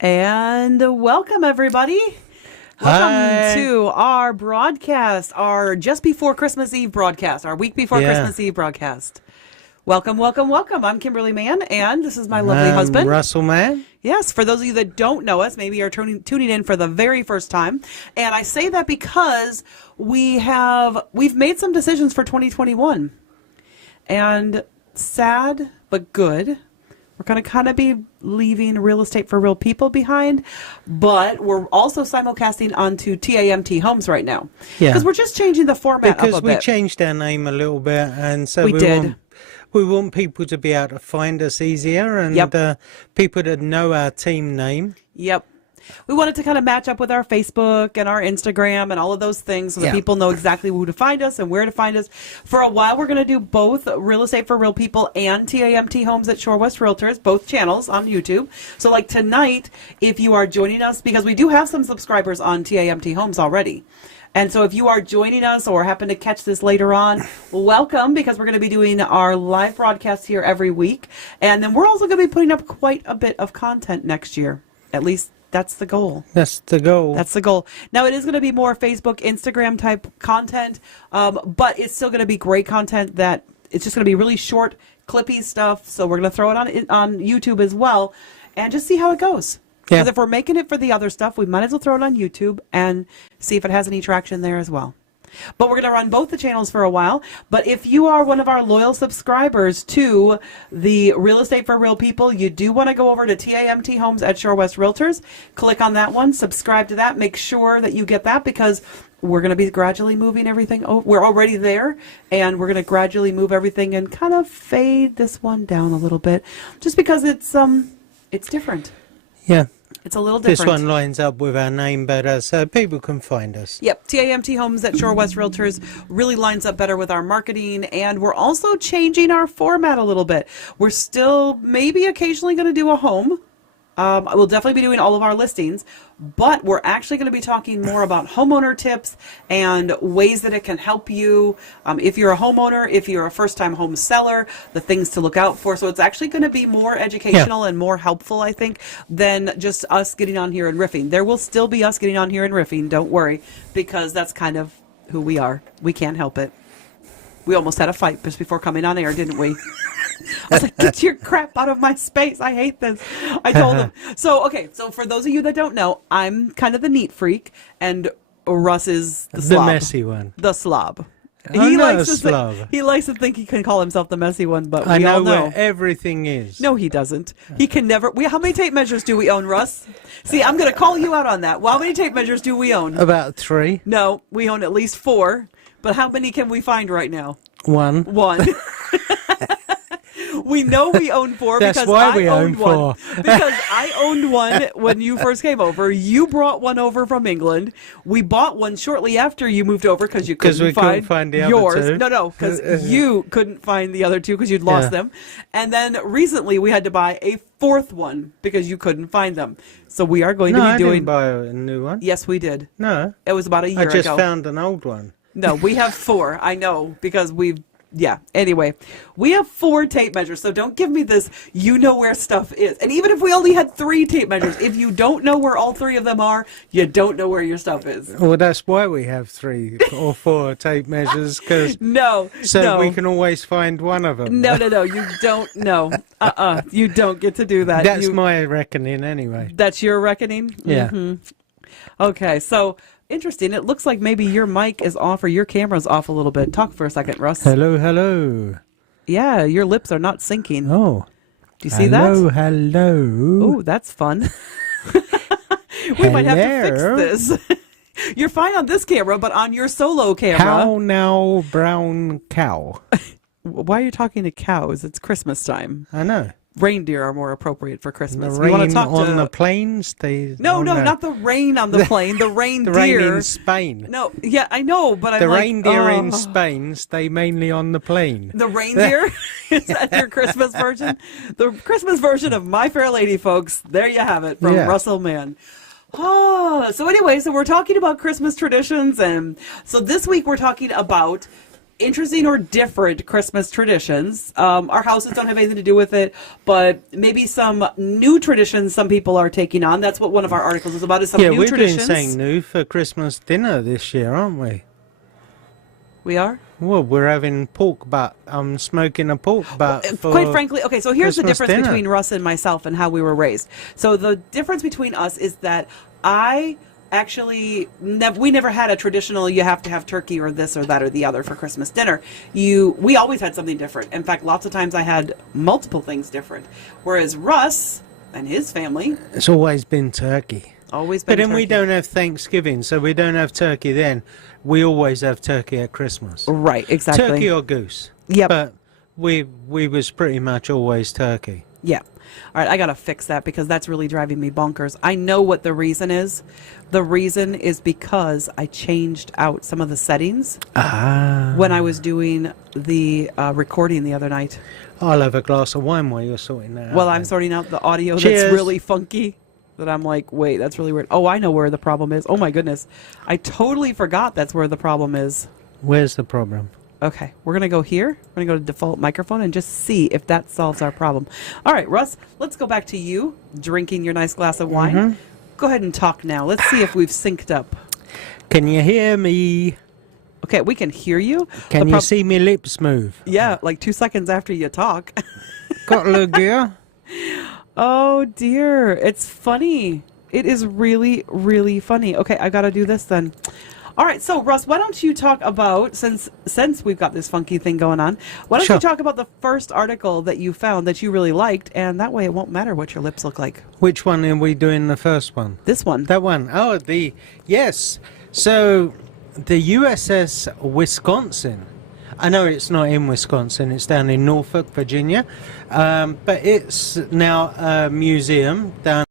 And welcome, everybody. Hi. Welcome to our broadcast, our just before Christmas Eve broadcast, our week before Christmas Eve broadcast. Welcome, welcome, welcome. I'm Kimberly Mann, and this is my lovely husband. Russell Mann. Yes, for those of you that don't know us, maybe are tuning in for the very first time. And I say that because we've made some decisions for 2021. And sad, but good. We're going to kind of be leaving real estate for real people behind, but we're also simulcasting onto TAMT Homes right now. Yeah. Because we're just changing the format Because up a we bit. changed our name a little bit, and so We did. we want people to be able to find us easier, and Yep. people that know our team name. Yep. We wanted to kind of match up with our Facebook and our Instagram and all of those things so that people know exactly who to find us and where to find us. For a while, we're going to do both Real Estate for Real People and TAMT Homes at Shore West Realtors, both channels on YouTube. So like tonight, if you are joining us, because we do have some subscribers on TAMT Homes already. And so if you are joining us or happen to catch this later on, welcome, because we're going to be doing our live broadcast here every week. And then we're also going to be putting up quite a bit of content next year. At least that's the goal. That's the goal. That's the goal. Now, it is going to be more Facebook, Instagram type content, but it's still going to be great content that it's just going to be really short, clippy stuff. So we're going to throw it on YouTube as well and just see how it goes. Yeah. Because if we're making it for the other stuff, we might as well throw it on YouTube and see if it has any traction there as well. But we're going to run both the channels for a while. But if you are one of our loyal subscribers to the Real Estate for Real People, you do want to go over to TAMT Homes at Shore West Realtors. Click on that one. Subscribe to that. Make sure that you get that because we're going to be gradually moving everything. We're already there, and we're going to gradually move everything and kind of fade this one down a little bit just because it's different. Yeah. It's a little different. This one lines up with our name better, so people can find us. Yep, TAMT Homes at Shore West Realtors really lines up better with our marketing, and we're also changing our format a little bit. We're still maybe occasionally going to do a home. We'll definitely be doing all of our listings, but we're actually going to be talking more about homeowner tips and ways that it can help you. If you're a homeowner, if you're a first-time home seller, the things to look out for. So it's actually going to be more educational and more helpful, I think, than just us getting on here and riffing. There will still be us getting on here and riffing, don't worry, because that's kind of who we are. We can't help it. We almost had a fight just before coming on air, didn't we? I was like, get your crap out of my space. I hate this. I told him. So for those of you that don't know, I'm kind of the neat freak, and Russ is the slob. The messy one. The slob. I'm not a slob. He likes to think he can call himself the messy one, but I we all know. where everything is. No, he doesn't. He can never. How many tape measures do we own, Russ? See, I'm going to call you out on that. Well, how many tape measures do we own? About 3. No, we own at least 4. But how many can we find right now? 1. 1. We know we own 4 That's because why I we owned own one. 4. Because I owned one when you first came over. You brought one over from England. We bought one shortly after you moved over because you couldn't find the other yours. 2. No, because you couldn't find the other 2 because you'd lost them. And then recently we had to buy a 4th one because you couldn't find them. So we are going to be I doing. didn't buy a new one. Yes, we did. No. It was about a year I just ago. found an old one. No, we have 4. I know because anyway, we have 4 tape measures, so don't give me this, you know where stuff is. And even if we only had 3 tape measures, if you don't know where all 3 of them are, you don't know where your stuff is. Well, that's why we have 3 or 4 tape measures, because No. we can always find one of them. No, you don't know. You don't get to do that. That's my reckoning anyway. That's your reckoning? Yeah. Mm-hmm. Okay, so interesting. It looks like maybe your mic is off or your camera's off a little bit. Talk for a second, Russ. Hello. Yeah, your lips are not syncing. Oh. Do you see that? Hello. Oh, that's fun. We might have to fix this. You're fine on this camera, but on your solo camera. How now, brown cow? Why are you talking to cows? It's Christmas time. I know. Reindeer are more appropriate for Christmas. The We want rain to talk on the plains? No, not the rain on the plane. The reindeer. The rain in Spain. No, yeah, I know, but I'm The like, reindeer in Spain stay mainly on the plain. The reindeer? Is that your Christmas version? The Christmas version of My Fair Lady, folks. There you have it from Russell Mann. Oh, so anyway, so we're talking about Christmas traditions. And so this week we're talking about interesting or different Christmas traditions. Our houses don't have anything to do with it, but maybe some new traditions some people are taking on. That's what one of our articles is about, is some new traditions. Yeah, we're doing something new for Christmas dinner this year, aren't we? We are? Well, we're having pork butt. I'm smoking a pork butt for quite frankly, okay, so here's the Christmas difference dinner. between Russ and myself and how we were raised. So the difference between us is that I actually we never had a traditional you have to have turkey or this or that or the other for Christmas dinner. We always had something different. In fact, lots of times I had multiple things different. Whereas Russ and his family, It's always been turkey. always been But then we turkey. don't have Thanksgiving, so we don't have turkey then. We always have turkey at Christmas. Right, exactly. Turkey or goose. Yep. But we was pretty much always turkey. Yeah. All right, I got to fix that because that's really driving me bonkers. I know what the reason is. The reason is because I changed out some of the settings when I was doing the recording the other night. I'll have a glass of wine while you're sorting that out. Well, I'm then. sorting out the audio Cheers. that's really funky. That I'm like, wait, that's really weird. Oh, I know where the problem is. Oh my goodness. I totally forgot that's where the problem is. Where's the problem? Okay, we're going to go here. We're going to go to default microphone and just see if that solves our problem. All right, Russ, let's go back to you drinking your nice glass of wine. Mm-hmm. Go ahead and talk now. Let's see if we've synced up. Can you hear me? Okay, we can hear you. Can The you prob- see me lips move? Yeah, like 2 seconds after you talk. Got a little gear? Oh dear, it's funny. It is really, really funny. Okay, I gotta do this then. All right, so Russ, why don't you talk about, since we've got this funky thing going on, why don't Sure. you talk about the first article that you found that you really liked, and that way it won't matter what your lips look like. Which one are we doing the first one? This one. That one. Oh, yes. So the USS Wisconsin. I know it's not in Wisconsin, it's down in Norfolk, Virginia. But it's now a museum down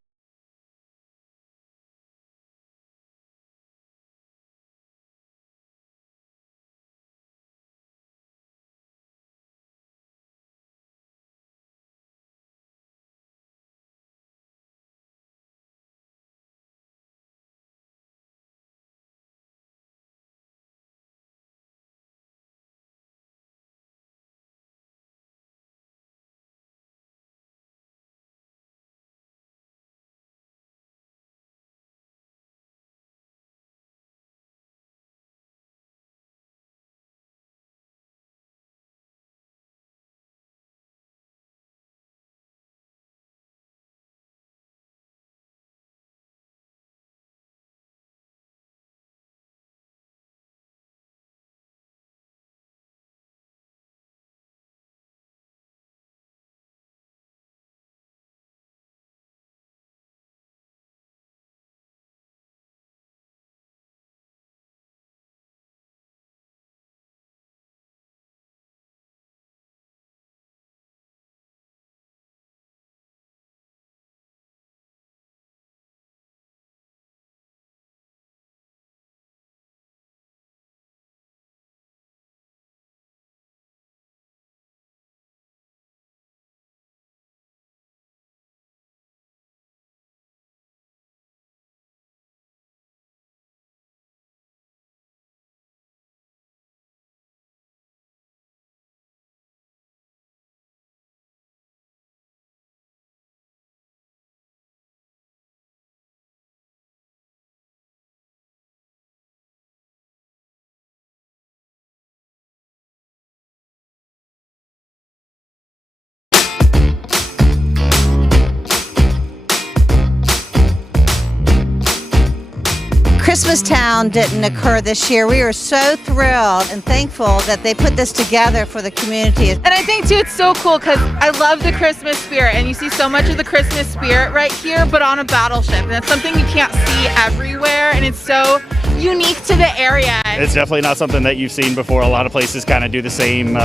Christmastown didn't occur this year. We were so thrilled and thankful that they put this together for the community. And I think too it's so cool because I love the Christmas spirit, and you see so much of the Christmas spirit right here but on a battleship, and it's something you can't see everywhere, and it's so unique to the area. It's definitely not something that you've seen before. A lot of places kind of do the same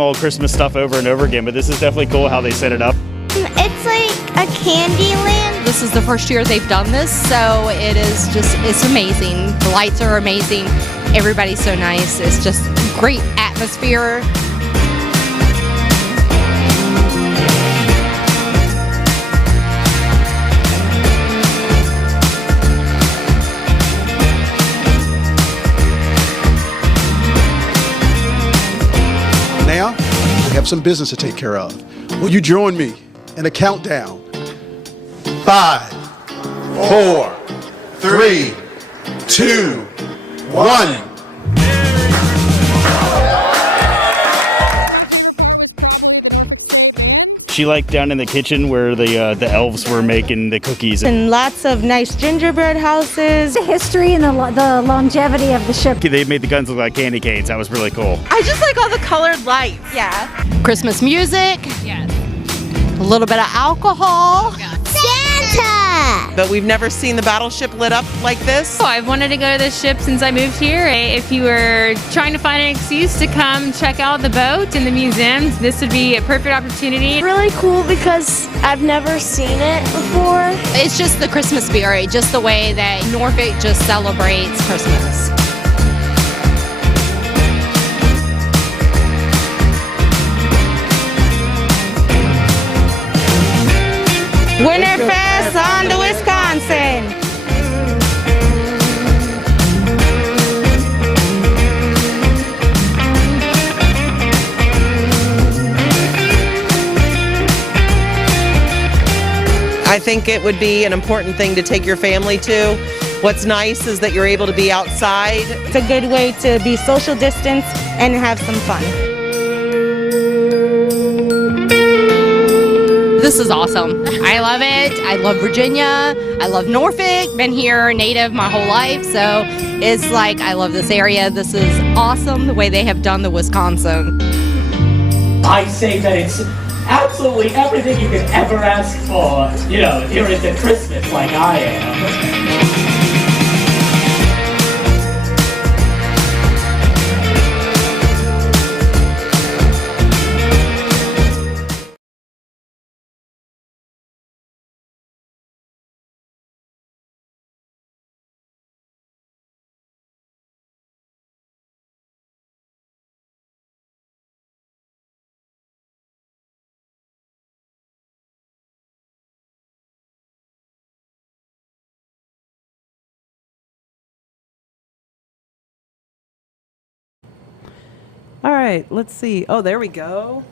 old Christmas stuff over and over again, but this is definitely cool how they set it up. It's like a candy land. This is the first year they've done this, so it's amazing. The lights are amazing. Everybody's so nice. It's just great atmosphere. have some business to take care of. Will you join me in a countdown? 5, 4, 3, 2, 1. She liked down in the kitchen where the elves were making the cookies. And lots of nice gingerbread houses. The history and the longevity of the ship. They made the guns look like candy canes. That was really cool. I just like all the colored lights. Yeah. Christmas music. Yes. A little bit of alcohol. Santa! But we've never seen the battleship lit up like this. Oh, I've wanted to go to the ship since I moved here. If you were trying to find an excuse to come check out the boat and the museums, this would be a perfect opportunity. Really cool because I've never seen it before. It's just the Christmas spirit, just the way that Norfolk just celebrates Christmas. Winterfest on to Wisconsin. I think it would be an important thing to take your family to. What's nice is that you're able to be outside. It's a good way to be social distance and have some fun. This is awesome. I love it. I love Virginia. I love Norfolk. Been here native my whole life, so it's like I love this area. This is awesome the way they have done the Wisconsin. I say that it's absolutely everything you could ever ask for, you know, here at the Christmas like I am. All right, let's see. Oh, there we go.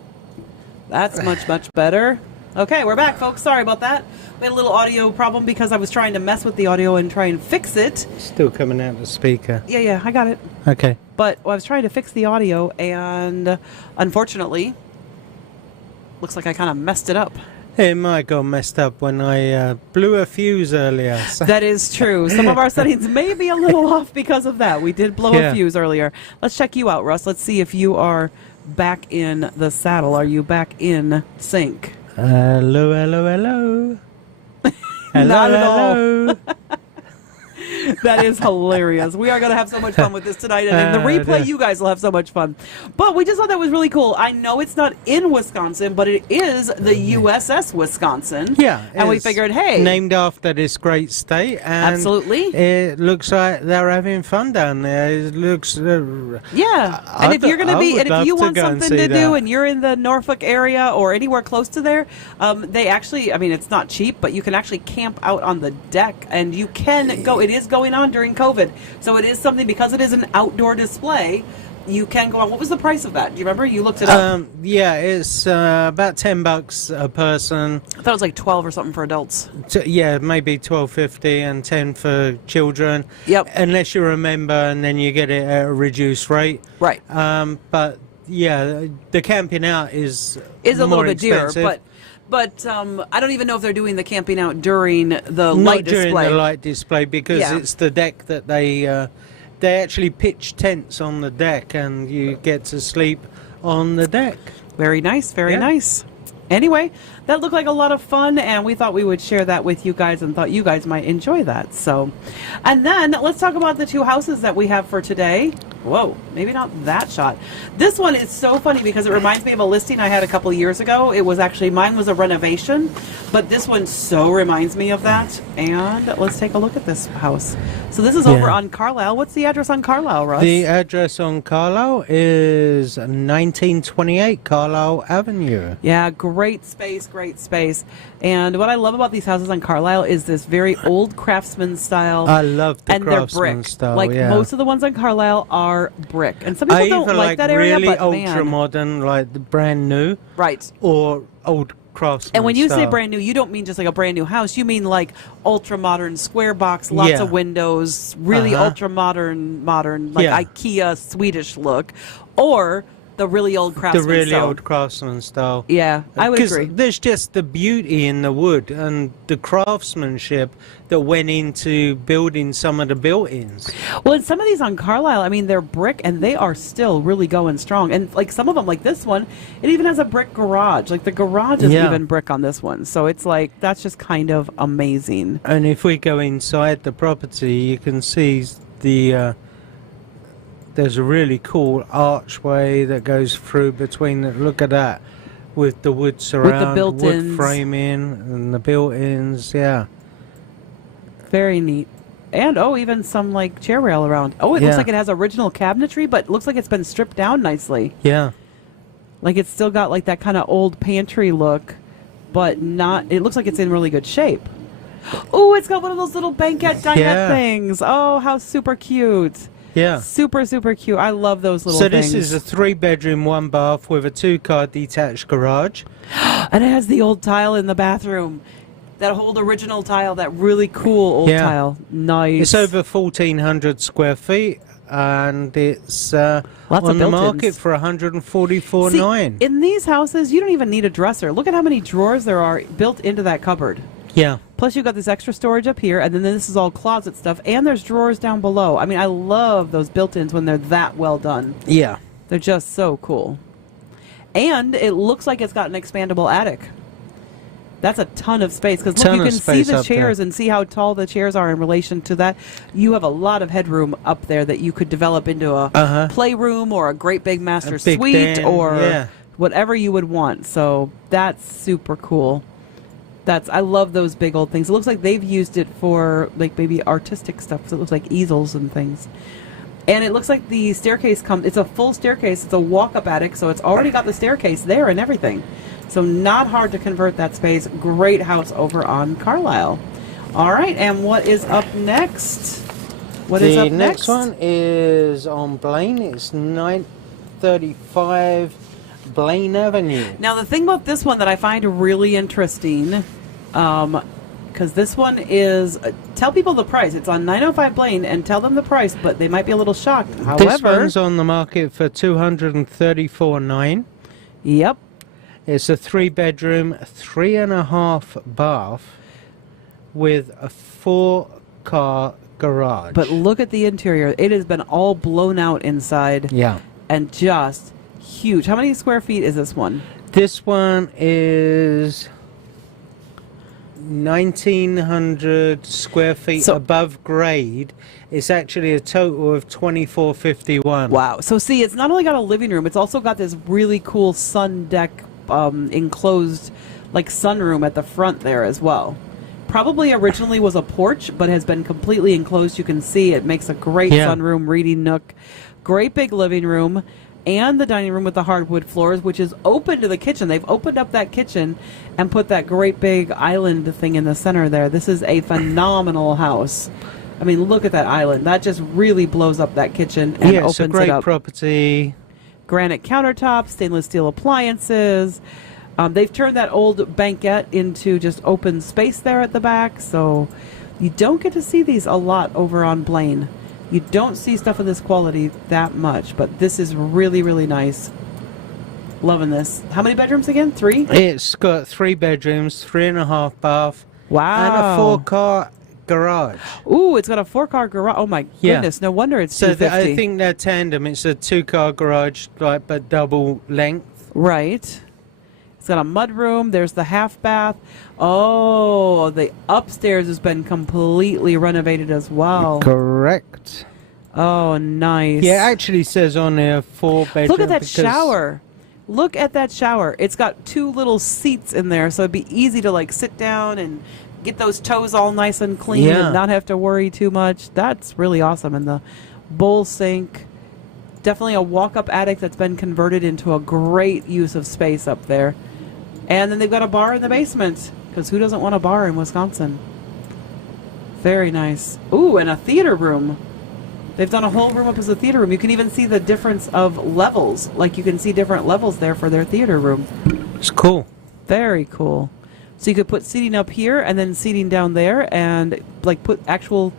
That's much better. Okay, we're back, folks. Sorry about that. We had a little audio problem because I was trying to mess with the audio and try and fix it. Still coming out the speaker. Yeah, I got it. Okay. But I was trying to fix the audio, and unfortunately, looks like I kind of messed it up. It might got messed up when I blew a fuse earlier. So. That is true. Some of our settings may be a little off because of that. We did blow a fuse earlier. Let's check you out, Russ. Let's see if you are back in the saddle. Are you back in sync? Hello, hello, hello. Hello, Not at hello. That is hilarious. We are going to have so much fun with this tonight. And in the replay, you guys will have so much fun. But we just thought that was really cool. I know it's not in Wisconsin, but it is the USS Wisconsin. Yeah. And we figured, hey. Named after this great state. And absolutely. It looks like they're having fun down there. It looks. Yeah. And if you're going to be, and if you want something to do and you're in the Norfolk area or anywhere close to there, they actually, I mean, it's not cheap, but you can actually camp out on the deck and you can go. It is going on during COVID. So it is something, because it is an outdoor display, you can go on. What was the price of that? Do you remember? You looked it up. Yeah, it's about $10 a person. I thought it was like 12 or something for adults. Yeah, maybe $12.50 and 10 for children. Yep. Unless you remember, and then you get it at a reduced rate. Right. But yeah, the camping out is a little more bit dearer, expensive. But I don't even know if they're doing the camping out during the Not light during display. the light display, because it's the deck that they actually pitch tents on the deck, and you get to sleep on the deck. Very nice, very nice. Anyway, that looked like a lot of fun, and we thought we would share that with you guys and thought you guys might enjoy that. So, and then let's talk about the two houses that we have for today. Whoa, maybe not that shot. This one is so funny because it reminds me of a listing I had a couple years ago. It was actually, mine was a renovation, but this one so reminds me of that. And let's take a look at this house. So this is over on Carlisle. What's the address on Carlisle, Russ? The address on Carlisle is 1928 Carlisle Avenue. Yeah, great space, great space. And what I love about these houses on Carlisle is this very old craftsman style. I love the and they're craftsman brick. style, Like yeah. most of the ones on Carlisle are are brick. And some people don't Either like that area, really but ultra man. modern, like the brand new, Right. or old craftsman. And when you say style. brand new, you don't mean just like a brand new house. You mean like ultra modern square box, lots Yeah. of windows, really ultra modern, like Yeah. IKEA Swedish look, or the really old the craftsman really style. old craftsman style. Yeah, I would 'Cause agree. there's just the beauty in the wood and the craftsmanship that went into building some of the built-ins. Well, and some of these on Carlisle, I mean, they're brick and they are still really going strong. And like some of them, like this one, it even has a brick garage. Like the garage is Yeah. even brick on this one. So it's like, that's just kind of amazing. And if we go inside the property, you can see the there's a really cool archway that goes through between the, look at that, with the wood surround, wood built-ins. framing and the built-ins. Yeah, Very neat. And even some like chair rail around. Oh, it Yeah. looks like it has original cabinetry, but it looks like it's been stripped down nicely. yeah. Like it's still got like that kind of old pantry look, but not, it looks like it's in really good shape. Oh, it's got one of those little banquette dinette Yeah. things. Oh, how super cute. Yeah. Super, super cute. I love those little So things. this is a 3-bedroom, 1 bath with a 2-car detached garage. And it has the old tile in the bathroom. That old original tile, that really cool old Yeah. tile. Nice. It's over 1,400 square feet, and it's Lots of on the built-ins. market for 144.9. See, in these houses, you don't even need a dresser. Look at how many drawers there are built into that cupboard. Yeah. Plus, you've got this extra storage up here, and then this is all closet stuff, and there's drawers down below. I mean, I love those built-ins when they're that well done. Yeah. They're just so cool. And it looks like it's got an expandable attic. That's a ton of space, because look, Ton you of can see space the up there. chairs and see how tall the chairs are in relation to that. You have a lot of headroom up there that you could develop into a playroom or a great big master big suite den, or yeah. whatever you would want. So that's super cool. I love those big old things. It looks like they've used it for like maybe artistic stuff. So it looks like easels and things. And it looks like the staircase it's a full staircase. It's a walk-up attic, so it's already got the staircase there and everything. So not hard to convert that space. Great house over on Carlisle. All right, and what is up next? What is the up next one is on Blaine. It's 935 Blaine Avenue. Now, the thing about this one that I find really interesting, because this one is, tell people the price. It's on 905 Blaine, and tell them the price, but they might be a little shocked. This However, one's on the market for 234.9. Yep. It's a 3-bedroom, 3.5 bath with a 4-car garage. But look at the interior. It has been all blown out inside. Yeah. And just huge. How many square feet is this one? This one is 1,900 square feet above grade. It's actually a total of 2,451. Wow. So see, it's not only got a living room, it's also got this really cool sun deck enclosed like sunroom at the front there as well. Probably originally was a porch, but has been completely enclosed. You can see it makes a great sunroom, reading nook. Great big living room. And the dining room with the hardwood floors, which is open to the kitchen. They've opened up that kitchen and put that great big island thing in the center there. This is a phenomenal house. I mean, look at that island. That just really blows up that kitchen and Yeah, opens it's a great it up. property. Granite countertops, stainless steel appliances. They've turned that old banquette into just open space there at the back. So you don't get to see these a lot over on Blaine. You don't see stuff of this quality that much, but this is really, really nice. Loving this. How many bedrooms again? 3? It's got 3 bedrooms, 3.5 bath, Wow. and a 4-car garage. Ooh, it's got a 4-car garage. Oh my Yeah. goodness! No wonder it's So 250. I think they're tandem. It's a 2-car garage, like but double length. Right. It's got a mud room. There's the half bath. Oh, the upstairs has been completely renovated as well. Correct. Oh, nice. Yeah, it actually says on there 4-bedroom. Look at that because- shower. Look at that shower. It's got 2 little seats in there, so it'd be easy to like sit down and get those toes all nice and clean Yeah. and not have to worry too much. That's really awesome. And the bowl sink. Definitely a walk-up attic that's been converted into a great use of space up there. And then they've got a bar in the basement, because who doesn't want a bar in Wisconsin? Very nice. Ooh, and a theater room. They've done a whole room up as a theater room. You can even see the difference of levels. Like you can see different levels there for their theater room. It's cool. Very cool. So you could put seating up here and then seating down there and like put actual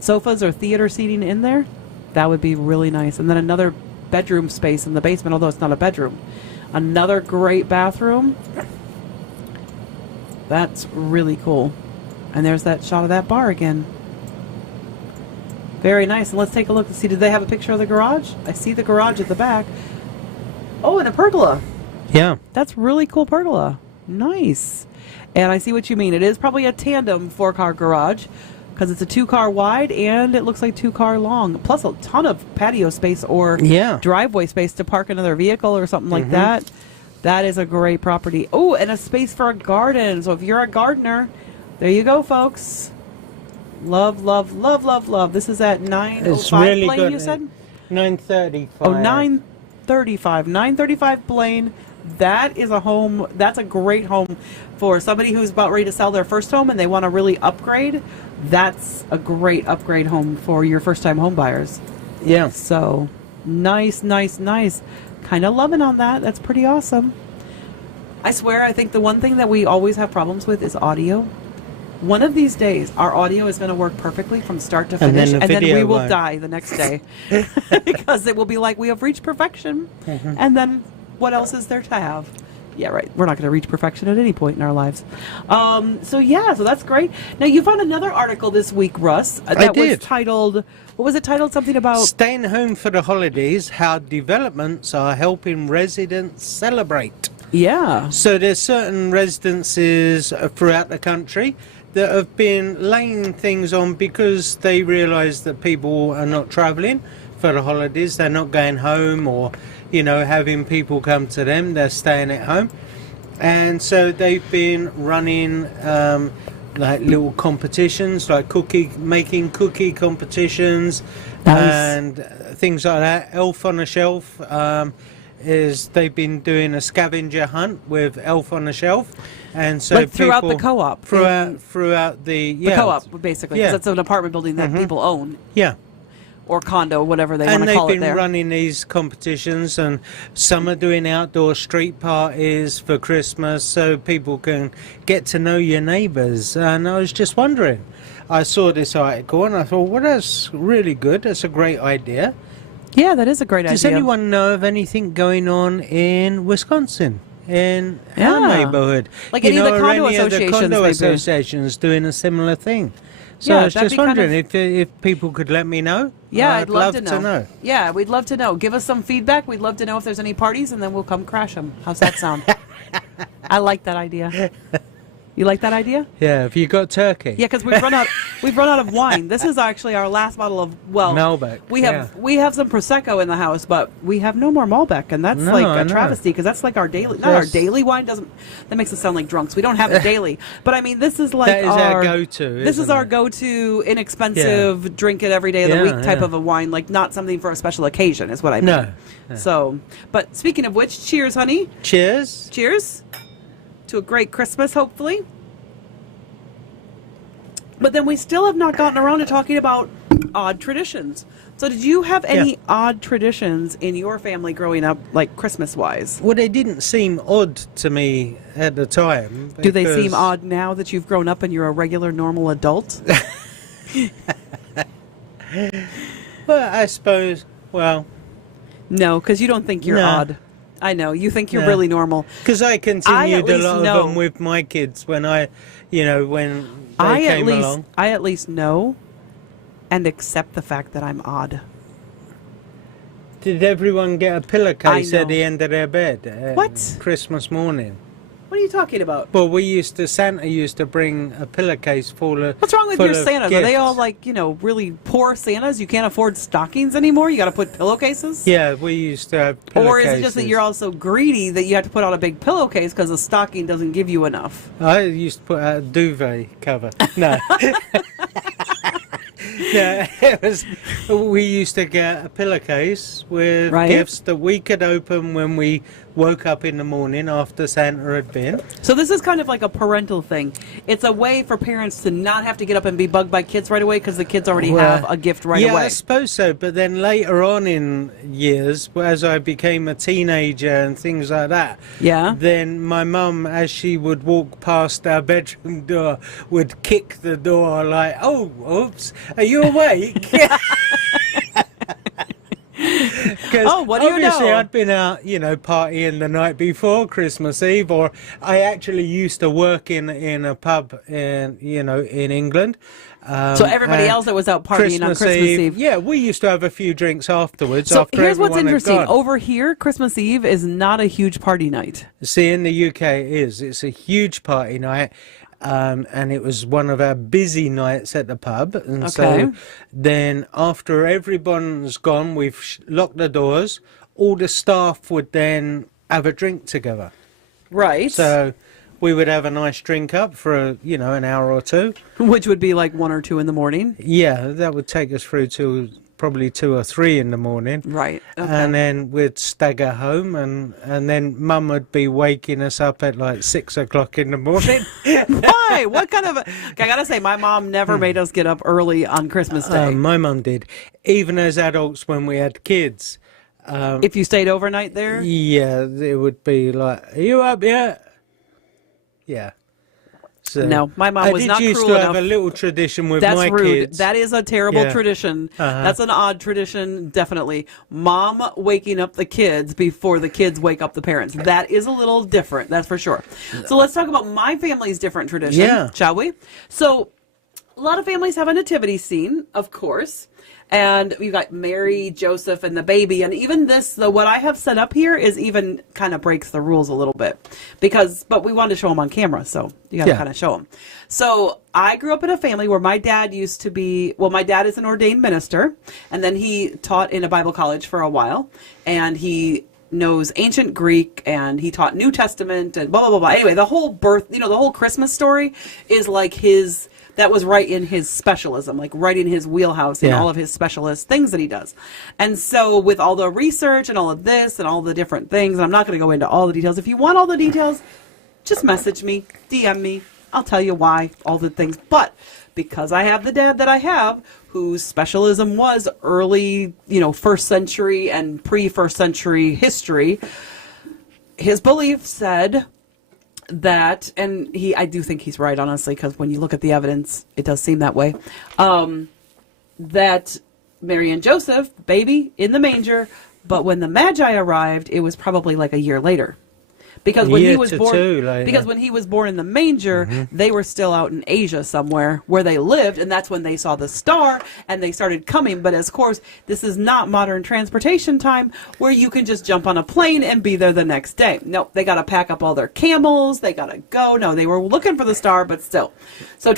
sofas or theater seating in there. That would be really nice. And then another bedroom space in the basement, although it's not a bedroom. Another great bathroom. That's really cool. And there's that shot of that bar again. Very nice. And let's take a look and see, did they have a picture of the garage? I see the garage at the back. Oh, and a pergola. Yeah. That's really cool pergola. Nice. And I see what you mean. It is probably a tandem 4-car garage because it's a 2-car wide and it looks like 2-car long. Plus a ton of patio space or driveway space to park another vehicle or something like that. That is a great property. Oh, and a space for a garden. So if you're a gardener, there you go, folks. Love, love, love, love, love. This is at 905 really Blaine, good. you said? 935. Oh, 935. 935 Blaine. That is a home. That's a great home for somebody who's about ready to sell their first home and they want to really upgrade. That's a great upgrade home for your first-time home buyers. Yeah. So, nice, nice, nice. Kind of loving on that. That's pretty awesome. I swear, I think the one thing that we always have problems with is audio. One of these days, our audio is going to work perfectly from start to finish, and then we will die the next day. Because it will be like, we have reached perfection, and then what else is there to have? Yeah, right. We're not going to reach perfection at any point in our lives. So that's great. Now, you found another article this week, Russ, that was titled, what was it titled? Something about... Staying home for the holidays, how developments are helping residents celebrate. Yeah. So there's certain residences throughout the country that have been laying things on because they realise that people are not travelling for the holidays. They're not going home or, having people come to them. They're staying at home. And so they've been running like little competitions, like making cookie competitions and things like that. Elf on a Shelf they've been doing a scavenger hunt with Elf on a Shelf. And so like throughout the co-op. Throughout the co-op, basically, because it's an apartment building that people own. Yeah. Or condo, whatever they want to call it there. And they've been running these competitions, and some are doing outdoor street parties for Christmas so people can get to know your neighbours. And I was just wondering, I saw this article and I thought, well, that's really good. That's a great idea. Yeah, that is a great idea. Does anyone know of anything going on in Wisconsin? In our neighborhood, like any of the condo associations doing a similar thing. So I was just wondering if people could let me know. Yeah, I'd love to know. Yeah, we'd love to know. Give us some feedback. We'd love to know if there's any parties, and then we'll come crash them. How's that sound? I like that idea. You like that idea? Yeah. Have you got turkey? Yeah, because we've run out of wine. This is actually our last bottle of Malbec. We have some prosecco in the house, but we have no more Malbec, and that's a travesty because that's like our daily. Not our daily wine. That makes us sound like drunks. We don't have it daily, but I mean this is like that is our go-to. This is our go-to inexpensive, drink it every day of the week type of a wine, like not something for a special occasion. Is what I mean. No. So, but speaking of which, cheers, honey. Cheers. Cheers. To a great Christmas, hopefully. But then we still have not gotten around to talking about odd traditions. So did you have any odd traditions in your family growing up, like Christmas-wise? Well, they didn't seem odd to me at the time. Do they seem odd now that you've grown up and you're a regular, normal adult? Well, I suppose, No, because you don't think you're odd. I know. You think you're really normal. Because I continued a lot of them with my kids when when they came along. I at least know and accept the fact that I'm odd. Did everyone get a pillowcase at the end of their bed? What? Christmas morning. What are you talking about? Well, Santa used to bring a pillowcase full of What's wrong with your of Santas? gifts. Are they all like, really poor Santas? You can't afford stockings anymore? You got to put pillowcases? Yeah, we used to have pillowcases. Or is it just that you're all so greedy that you have to put out a big pillowcase because the stocking doesn't give you enough? I used to put out a duvet cover. No. Yeah, it was. We used to get a pillowcase with Right. gifts that we could open when we woke up in the morning after Santa had been. So this is kind of like a parental thing. It's a way for parents to not have to get up and be bugged by kids right away because the kids already have a gift right yeah, away. I suppose so. But then later on in years, as I became a teenager and things like that, Yeah. then my mum, as she would walk past our bedroom door, would kick the door like, "Oh, oops, are you awake?" Oh, what do you obviously know? I'd been out, partying the night before Christmas Eve, or I actually used to work in a pub in England. So everybody and else that was out partying on Christmas Eve. Yeah, we used to have a few drinks afterwards. So after here's what's everyone had interesting. gone. Over here, Christmas Eve is not a huge party night. See, in the UK it is. It's a huge party night. And it was one of our busy nights at the pub. And Okay. so then after everyone's gone, we've locked the doors. All the staff would then have a drink together. Right. So we would have a nice drink up for, an hour or two. Which would be like 1 or 2 in the morning. Yeah, that would take us through to probably 2 or 3 in the morning. Right. Okay. And then we'd stagger home, and then Mum would be waking us up at like 6 o'clock in the morning. Why? What kind of... I gotta say, my mom never made us get up early on Christmas Day. My mum did. Even as adults when we had kids. If you stayed overnight there? Yeah, it would be like, "Are you up yet?" Yeah. So No, my mom was not I did used cruel to have enough. a little tradition with That's my rude. kids. That is a terrible Yeah. tradition. Uh-huh. That's an odd tradition, definitely. Mom waking up the kids before the kids wake up the parents. That is a little different, that's for sure. So let's talk about my family's different tradition, Yeah. shall we? So a lot of families have a nativity scene, of course. And we've got Mary, Joseph, and the baby. And even this, what I have set up here is even kind of breaks the rules a little bit. But we wanted to show them on camera, so you got to kind of show them. So I grew up in a family where my dad used to be, my dad is an ordained minister. And then he taught in a Bible college for a while. And he knows ancient Greek, and he taught New Testament, and blah, blah, blah, blah. Anyway, the whole the whole Christmas story is like that was right in his specialism, like right in his wheelhouse in all of his specialist things that he does. And so with all the research and all of this and all the different things, and I'm not going to go into all the details. If you want all the details, just message me, DM me. I'll tell you why, all the things. But because I have the dad that I have, whose specialism was early, first century and pre-first century history, his belief said that, and I do think he's right, honestly, because when you look at the evidence, it does seem that way, that Mary and Joseph, baby, in the manger, but when the Magi arrived, it was probably like a year later. Because when he was born, when he was born in the manger, they were still out in Asia somewhere where they lived, and that's when they saw the star and they started coming. But of course, this is not modern transportation time where you can just jump on a plane and be there the next day. No, they got to pack up all their camels. They got to go. No, they were looking for the star, but still. So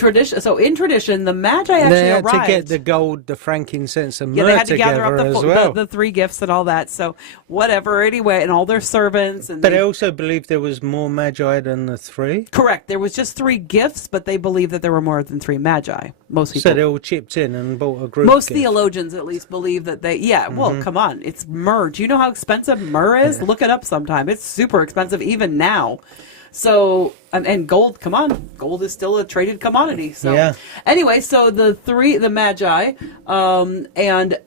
in tradition, the Magi actually they had arrived to get the gold, the frankincense, and yeah, myrrh they had to gather together up as well. the 3 gifts and all that. So whatever, anyway, and all their servants. And But I also believe there was more Magi than the 3. correct. There was just 3 gifts, but they believe that there were more than 3 Magi. Most people. So they all chipped in and bought a group Most gift. theologians, at least, believe that well, come on. It's myrrh. Do you know how expensive myrrh is? Look it up sometime. It's super expensive even now. So, and gold, come on. Gold is still a traded commodity. So, anyway, so the Magi, and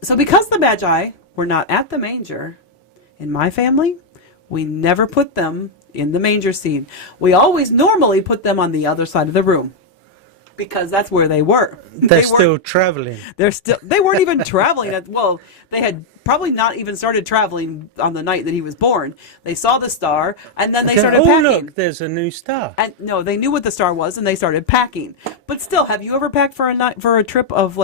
so because the Magi were not at the manger, in my family, we never put them in the manger scene. We always normally put them on the other side of the room because that's where they were. They're still traveling. They weren't even traveling. They had probably not even started traveling on the night that he was born. They saw the star, and then they started packing. Look, there's a new star. And no, they knew what the star was, and they started packing. But still, have you ever packed for a trip of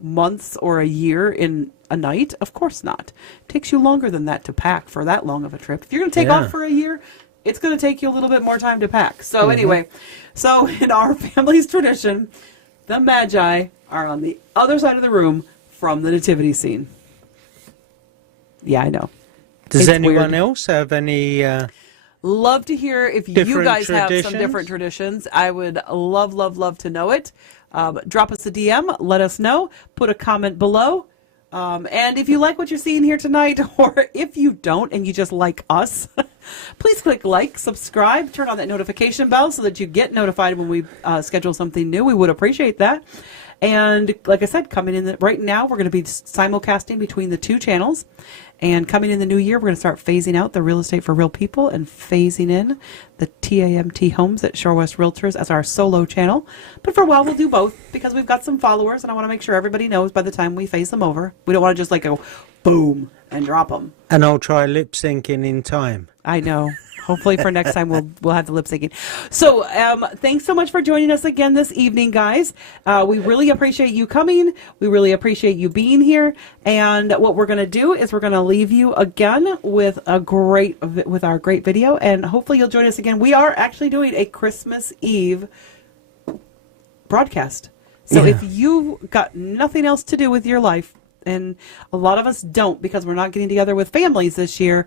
months or a year in a night? Of course not. It takes you longer than that to pack for that long of a trip. If you're going to take off for a year, it's going to take you a little bit more time to pack. So anyway, in our family's tradition, the Magi are on the other side of the room from the nativity scene. Yeah, I know. Does anyone else have any... Love to hear if you guys have some different traditions. I would love to know it. drop us a DM, let us know, put a comment below. And if you like what you're seeing here tonight, or if you don't and you just like us, please click like, subscribe, turn on that notification bell so that you get notified when we schedule something new. We would appreciate that. And like I said, coming in right now, we're going to be simulcasting between the two channels. And coming in the new year, we're going to start phasing out the Real Estate for Real People and phasing in the TAMT Homes at Shore West Realtors as our solo channel. But for a while, we'll do both because we've got some followers, and I want to make sure everybody knows by the time we phase them over. We don't want to just like go boom and drop them. And I'll try lip syncing in time. I know. Hopefully for next time we'll have the lip syncing. So thanks so much for joining us again this evening, guys. We really appreciate you coming. We really appreciate you being here. And what we're going to do is we're going to leave you again with our great video, and hopefully you'll join us again. We are actually doing a Christmas Eve broadcast. So if you've got nothing else to do with your life, and a lot of us don't because we're not getting together with families this year,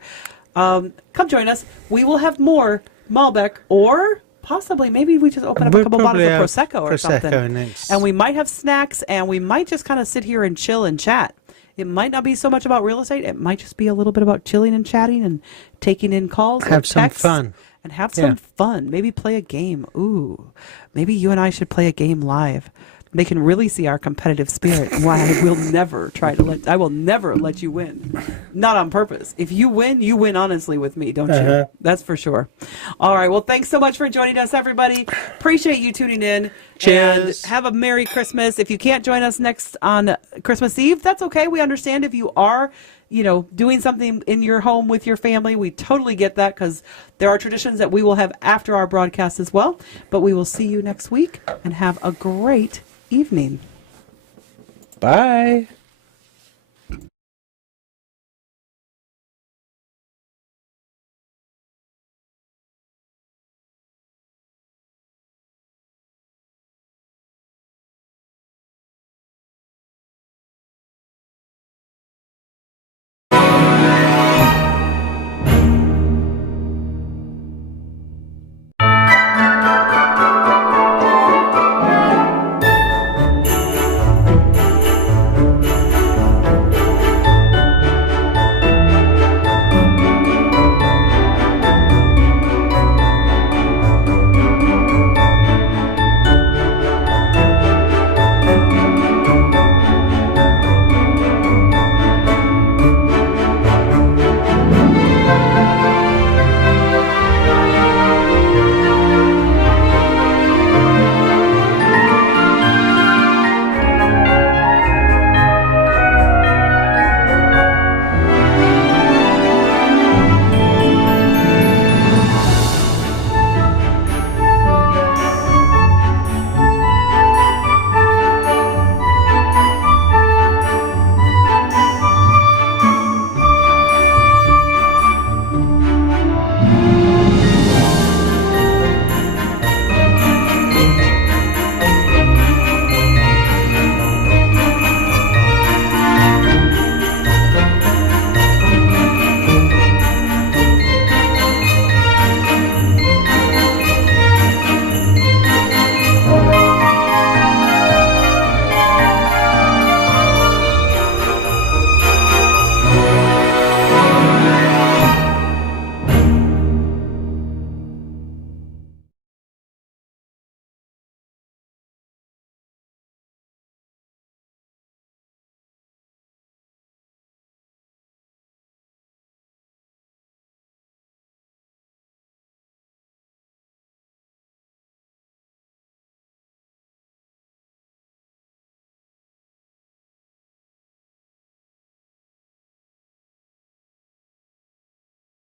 come join us. We will have more Malbec, or possibly maybe we just open up a couple bottles of Prosecco or something. Next. And we might have snacks, and we might just kind of sit here and chill and chat. It might not be so much about real estate. It might just be a little bit about chilling and chatting and taking in calls. Have some fun. And have some fun. Maybe play a game. Ooh, maybe you and I should play a game live. They can really see our competitive spirit and why I will never let you win. Not on purpose. If you win honestly with me, don't you? That's for sure. All right. Well, thanks so much for joining us, everybody. Appreciate you tuning in. Cheers. And have a Merry Christmas. If you can't join us next on Christmas Eve, that's okay. We understand if you are, doing something in your home with your family. We totally get that because there are traditions that we will have after our broadcast as well. But we will see you next week and have a great evening. Bye.